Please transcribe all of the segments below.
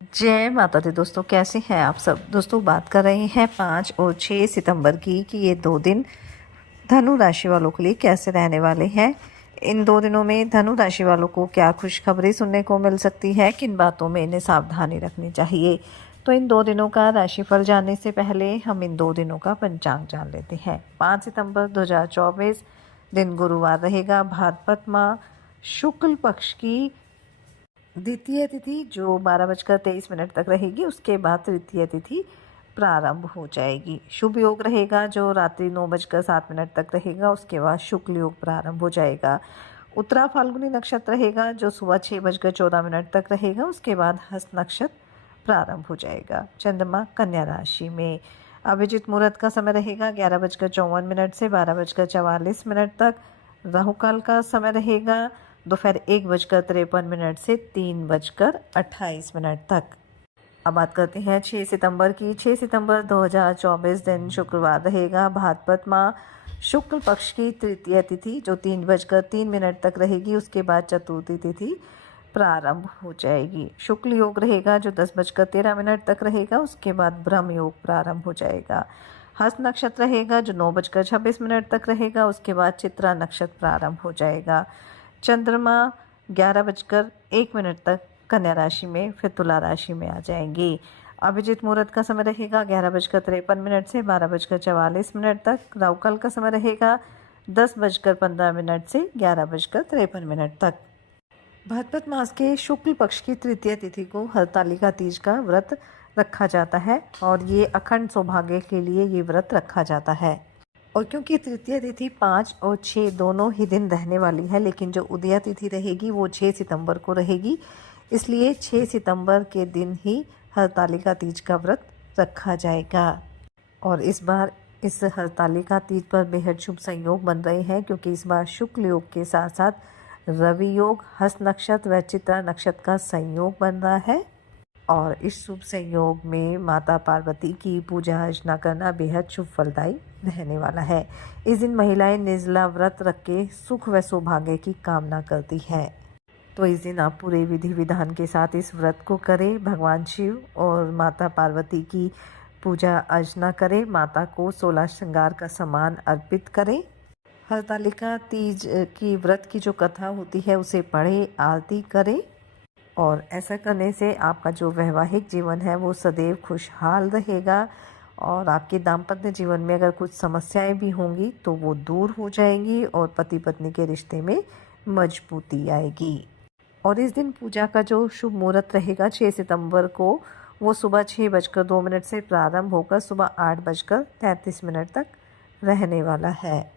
जय माता दी दोस्तों, कैसे हैं आप सब। दोस्तों बात कर रहे हैं 5 और 6 सितंबर की कि ये 2 दिन धनु राशि वालों के लिए कैसे रहने वाले हैं। इन 2 दिनों में धनु राशि वालों को क्या खुशखबरी सुनने को मिल सकती है, किन बातों में इन्हें सावधानी रखनी चाहिए। तो इन 2 दिनों का राशिफल जानने से पहले हम इन 2 दिनों का पंचांग जान लेते हैं। 5 सितंबर 2024 दिन गुरुवार रहेगा। भाद्रपद शुक्ल पक्ष की द्वितीय तिथि जो 12:23 तक रहेगी, उसके बाद तृतीय तिथि प्रारंभ हो जाएगी। शुभ योग रहेगा जो रात्रि 9:07 तक रहेगा, उसके बाद शुक्ल योग प्रारंभ हो जाएगा। उत्तरा फाल्गुनी नक्षत्र रहेगा जो सुबह 6:14 तक रहेगा, उसके बाद हस्त नक्षत्र प्रारंभ हो जाएगा। चंद्रमा कन्या राशि में। अभिजित मुहूर्त का समय रहेगा 11:54 से 12:44 तक। राहु काल का समय रहेगा दोपहर 1:53 से 3:28 तक। अब बात करते हैं 6 सितंबर की। 6 सितंबर 2024 दिन शुक्रवार रहेगा। भाद्रपद शुक्ल पक्ष की तृतीय तिथि जो 3:03 तक रहेगी, उसके बाद चतुर्थी तिथि प्रारंभ हो जाएगी। शुक्ल योग रहेगा जो 10:13 तक रहेगा, उसके बाद ब्रह्म योग प्रारंभ हो जाएगा। हस्त नक्षत्र रहेगा जो 9:26 तक रहेगा, उसके बाद चित्रा नक्षत्र प्रारंभ हो जाएगा। चंद्रमा 11:01 तक कन्या राशि में, फिर तुला राशि में आ जाएंगे। अभिजित मुहूर्त का समय रहेगा 11:53 से 12:44 तक। राहु काल का समय रहेगा 10:15 से 11:53 तक। भाद्रपद मास के शुक्ल पक्ष की तृतीय तिथि को हरतालिका तीज का व्रत रखा जाता है और ये अखंड सौभाग्य के लिए ये व्रत रखा जाता है। और क्योंकि तृतीय तिथि 5 और 6 दोनों ही दिन रहने वाली है, लेकिन जो उदया तिथि रहेगी वो 6 सितंबर को रहेगी, इसलिए 6 सितंबर के दिन ही हरतालिका तीज का व्रत रखा जाएगा। और इस बार इस हरतालिका तीज पर बेहद शुभ संयोग बन रहे हैं, क्योंकि इस बार शुक्ल योग के साथ साथ रवि योग, हस्त नक्षत्र व चित्रा नक्षत्र का संयोग बन रहा है। और इस शुभ संयोग में माता पार्वती की पूजा अर्चना करना बेहद शुभ फलदायी रहने वाला है। इस दिन महिलाएं निर्जला व्रत रख के सुख व सौभाग्य की कामना करती हैं। तो इस दिन आप पूरे विधि विधान के साथ इस व्रत को करें। भगवान शिव और माता पार्वती की पूजा अर्चना करें। माता को 16 श्रृंगार का सामान अर्पित करें। हरतालिका तीज की व्रत की जो कथा होती है उसे पढ़ें, आरती करें। और ऐसा करने से आपका जो वैवाहिक जीवन है वो सदैव खुशहाल रहेगा। और आपके दाम्पत्य जीवन में अगर कुछ समस्याएं भी होंगी तो वो दूर हो जाएंगी और पति पत्नी के रिश्ते में मजबूती आएगी। और इस दिन पूजा का जो शुभ मुहूर्त रहेगा 6 सितंबर को, वो सुबह 6:02 से प्रारंभ होकर सुबह 8:33 तक रहने वाला है।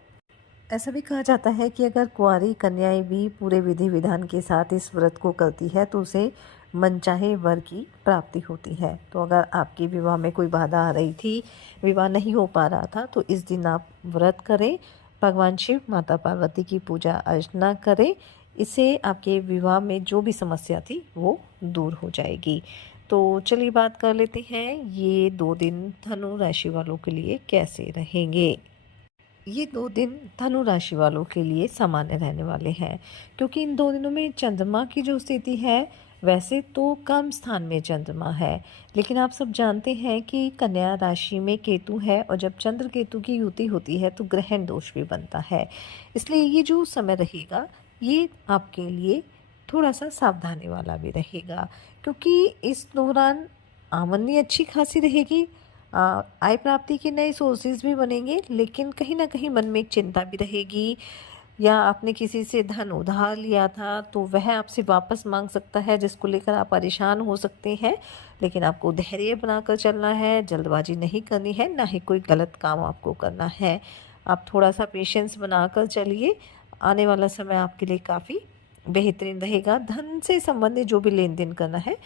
ऐसा भी कहा जाता है कि अगर कुंवारी कन्याएं भी पूरे विधि विधान के साथ इस व्रत को करती है तो उसे मनचाहे वर की प्राप्ति होती है। तो अगर आपके विवाह में कोई बाधा आ रही थी, विवाह नहीं हो पा रहा था, तो इस दिन आप व्रत करें, भगवान शिव माता पार्वती की पूजा अर्चना करें। इससे आपके विवाह में जो भी समस्या थी वो दूर हो जाएगी। तो चलिए बात कर लेते हैं ये 2 दिन धनु राशि वालों के लिए कैसे रहेंगे। ये 2 दिन धनु राशि वालों के लिए सामान्य रहने वाले हैं, क्योंकि इन 2 दिनों में चंद्रमा की जो स्थिति है, वैसे तो कर्म स्थान में चंद्रमा है, लेकिन आप सब जानते हैं कि कन्या राशि में केतु है और जब चंद्र केतु की युति होती है तो ग्रहण दोष भी बनता है। इसलिए ये जो समय रहेगा ये आपके लिए थोड़ा सा सावधानी वाला भी रहेगा, क्योंकि इस दौरान आमदनी अच्छी खासी रहेगी, आय प्राप्ति के नए सोर्सेज भी बनेंगे, लेकिन कहीं ना कहीं मन में एक चिंता भी रहेगी। या आपने किसी से धन उधार लिया था तो वह आपसे वापस मांग सकता है, जिसको लेकर आप परेशान हो सकते हैं। लेकिन आपको धैर्य बनाकर चलना है, जल्दबाजी नहीं करनी है, ना ही कोई गलत काम आपको करना है। आप थोड़ा सा पेशेंस बनाकर चलिए। आने वाला समय आपके लिए काफ़ी बेहतरीन रहेगा। धन से संबंधित जो भी लेन देन करना है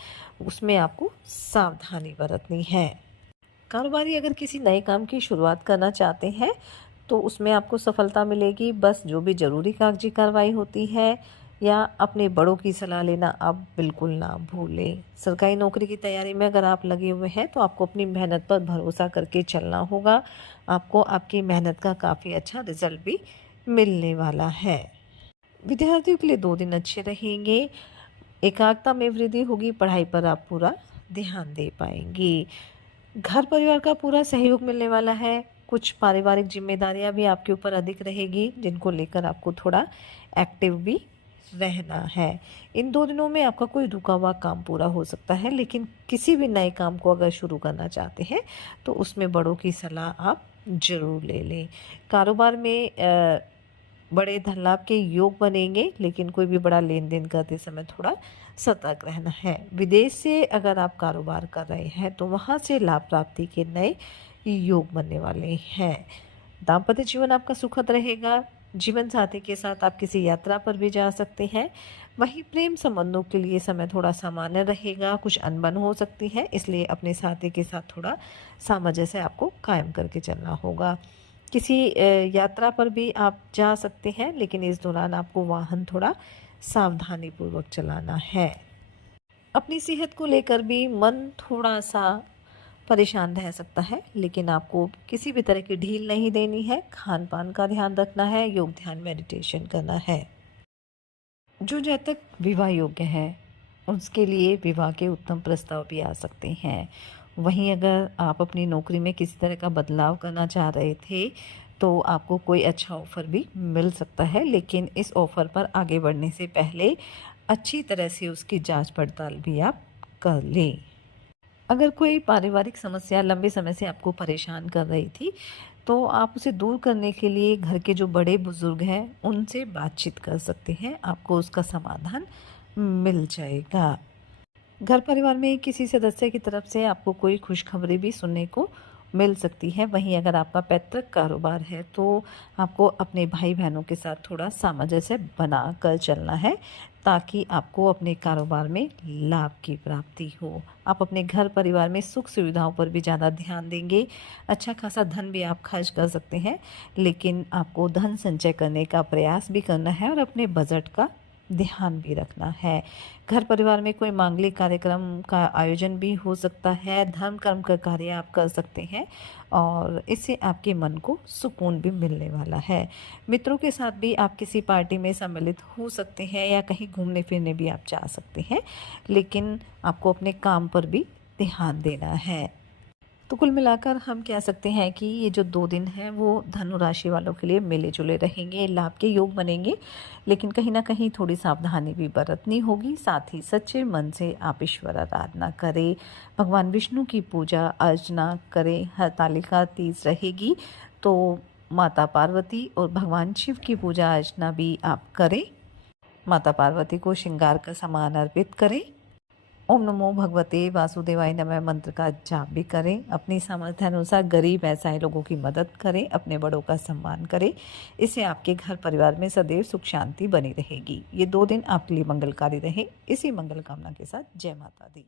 उसमें आपको सावधानी बरतनी है। कारोबारी अगर किसी नए काम की शुरुआत करना चाहते हैं तो उसमें आपको सफलता मिलेगी। बस जो भी ज़रूरी कागजी कार्रवाई होती है या अपने बड़ों की सलाह लेना आप बिल्कुल ना भूलें। सरकारी नौकरी की तैयारी में अगर आप लगे हुए हैं तो आपको अपनी मेहनत पर भरोसा करके चलना होगा। आपको आपकी मेहनत का काफ़ी अच्छा रिजल्ट भी मिलने वाला है। विद्यार्थियों के लिए 2 दिन अच्छे रहेंगे। एकाग्रता में वृद्धि होगी, पढ़ाई पर आप पूरा ध्यान दे पाएंगी। घर परिवार का पूरा सहयोग मिलने वाला है। कुछ पारिवारिक जिम्मेदारियां भी आपके ऊपर अधिक रहेगी, जिनको लेकर आपको थोड़ा एक्टिव भी रहना है। इन 2 दिनों में आपका कोई रुका हुआ काम पूरा हो सकता है, लेकिन किसी भी नए काम को अगर शुरू करना चाहते हैं तो उसमें बड़ों की सलाह आप ज़रूर ले लें। कारोबार में बड़े धन लाभ के योग बनेंगे, लेकिन कोई भी बड़ा लेन देन करते समय थोड़ा सतर्क रहना है। विदेश से अगर आप कारोबार कर रहे हैं तो वहाँ से लाभ प्राप्ति के नए योग बनने वाले हैं। दाम्पत्य जीवन आपका सुखद रहेगा। जीवन साथी के साथ आप किसी यात्रा पर भी जा सकते हैं। वहीं प्रेम संबंधों के लिए समय थोड़ा सामान्य रहेगा, कुछ अनबन हो सकती है, इसलिए अपने साथी के साथ थोड़ा सामंजस्य आपको कायम करके चलना होगा। किसी यात्रा पर भी आप जा सकते हैं, लेकिन इस दौरान आपको वाहन थोड़ा सावधानी पूर्वक चलाना है। अपनी सेहत को लेकर भी मन थोड़ा सा परेशान रह सकता है, लेकिन आपको किसी भी तरह की ढील नहीं देनी है। खान पान का ध्यान रखना है, योग ध्यान मेडिटेशन करना है। जो जातक विवाह योग्य है उसके लिए विवाह के उत्तम प्रस्ताव भी आ सकते हैं। वहीं अगर आप अपनी नौकरी में किसी तरह का बदलाव करना चाह रहे थे तो आपको कोई अच्छा ऑफ़र भी मिल सकता है, लेकिन इस ऑफ़र पर आगे बढ़ने से पहले अच्छी तरह से उसकी जांच पड़ताल भी आप कर लें। अगर कोई पारिवारिक समस्या लंबे समय से आपको परेशान कर रही थी तो आप उसे दूर करने के लिए घर के जो बड़े बुजुर्ग हैं उनसे बातचीत कर सकते हैं, आपको उसका समाधान मिल जाएगा। घर परिवार में किसी सदस्य की तरफ से आपको कोई खुशखबरी भी सुनने को मिल सकती है। वहीं अगर आपका पैतृक कारोबार है तो आपको अपने भाई बहनों के साथ थोड़ा सामंजस्य बना कर चलना है, ताकि आपको अपने कारोबार में लाभ की प्राप्ति हो। आप अपने घर परिवार में सुख सुविधाओं पर भी ज़्यादा ध्यान देंगे। अच्छा खासा धन भी आप खर्च कर सकते हैं, लेकिन आपको धन संचय करने का प्रयास भी करना है और अपने बजट का ध्यान भी रखना है। घर परिवार में कोई मांगलिक कार्यक्रम का आयोजन भी हो सकता है। धर्म कर्म का कार्य आप कर सकते हैं और इससे आपके मन को सुकून भी मिलने वाला है। मित्रों के साथ भी आप किसी पार्टी में सम्मिलित हो सकते हैं या कहीं घूमने फिरने भी आप जा सकते हैं, लेकिन आपको अपने काम पर भी ध्यान देना है। तो कुल मिलाकर हम कह सकते हैं कि ये जो 2 दिन हैं वो धनु राशि वालों के लिए मिले जुले रहेंगे, लाभ के योग बनेंगे, लेकिन कहीं ना कहीं थोड़ी सावधानी भी बरतनी होगी। साथ ही सच्चे मन से आप ईश्वर आराधना करें, भगवान विष्णु की पूजा अर्चना करें। हरतालिका तीज रहेगी तो माता पार्वती और भगवान शिव की पूजा अर्चना भी आप करें। माता पार्वती को श्रृंगार का सामान अर्पित करें। ओम नमो भगवते वासुदेवाय नमः मंत्र का जाप भी करें। अपनी सामर्थ्य अनुसार गरीब ऐसाई लोगों की मदद करें, अपने बड़ों का सम्मान करें। इससे आपके घर परिवार में सदैव सुख शांति बनी रहेगी। ये 2 दिन आपके लिए मंगलकारी रहे। इसी मंगल कामना के साथ जय माता दी।